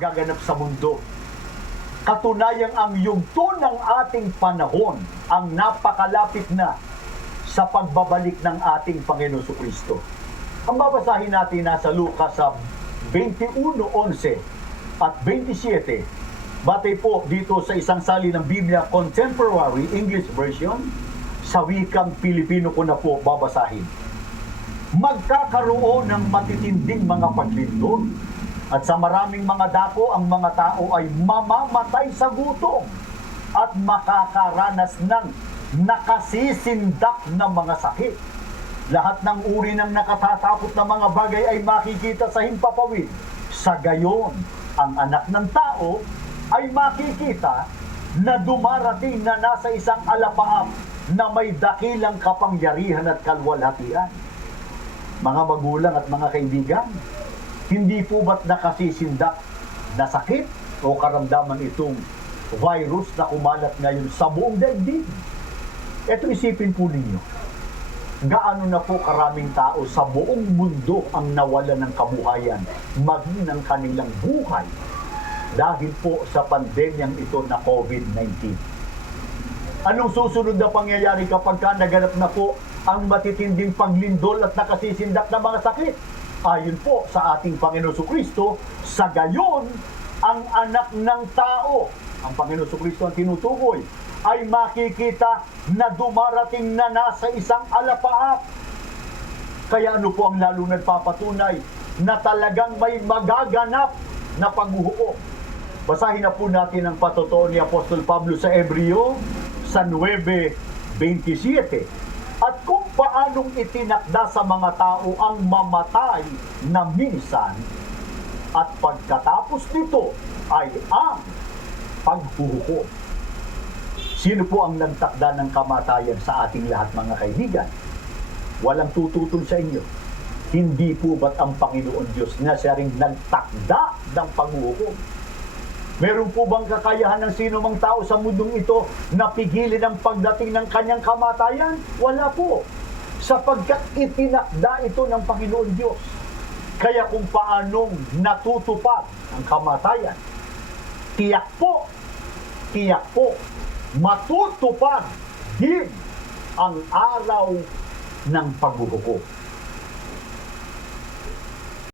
gaganap sa mundo. Katunayang ang yugto ng ating panahon ang napakalapit na sa pagbabalik ng ating Panginoon Kristo. Ang babasahin natin nasa Lucas sa 21:11 at 27. Batay po dito sa isang salin ng Biblia Contemporary English Version, sa wikang Pilipino ko na po babasahin. Magkakaroon ng matitinding mga paglindol at sa maraming mga dako ang mga tao ay mamamatay sa gutom at makakaranas ng nakasisindak na mga sakit. Lahat ng uri ng nakatatakot na mga bagay ay makikita sa himpapawid. Sa gayon, ang anak ng tao ay makikita na dumarating na nasa isang alapaap na may dakilang kapangyarihan at kalwalhatian. Mga magulang at mga kaibigan, hindi po ba't nakasisindak na sakit o karamdaman itong virus na kumalat ngayon sa buong daigdig? Ito isipin po ninyo, gaano na po karaming tao sa buong mundo ang nawala ng kabuhayan, maging ng kanilang buhay, dahil po sa pandemyang ito na COVID-19. Anong susunod na pangyayari kapag naganap na po ang matitinding paglindol at nakasisindak na mga sakit? Ayon po sa ating Panginoon Kristo, sa gayon, ang anak ng tao, ang Panginoon Kristo ang tinutukoy, ay makikita na dumarating na nasa isang alapaap. Kaya ano po ang lalo nagpapatunay na talagang may magaganap na paghuhukom? Basahin na po natin ang patotoo ni Apostol Pablo sa Hebreo sa 9:27. At kung paanong itinakda sa mga tao ang mamatay na minsan at pagkatapos nito ay ang paghuhukom. Sino po ang nagtakda ng kamatayan sa ating lahat, mga kaibigan? Walang tututol sa inyo. Hindi po ba't ang Panginoon Diyos na siya ring nagtakda ng paghuhukom? Meron po bang kakayahan ng sino mang tao sa mundong ito na pigilin ang pagdating ng kanyang kamatayan? Wala po. Sapagkat itinakda ito ng Panginoon Diyos. Kaya kung paanong natutupad ang kamatayan, tiyak po, matutupad din ang araw ng paghuhukom.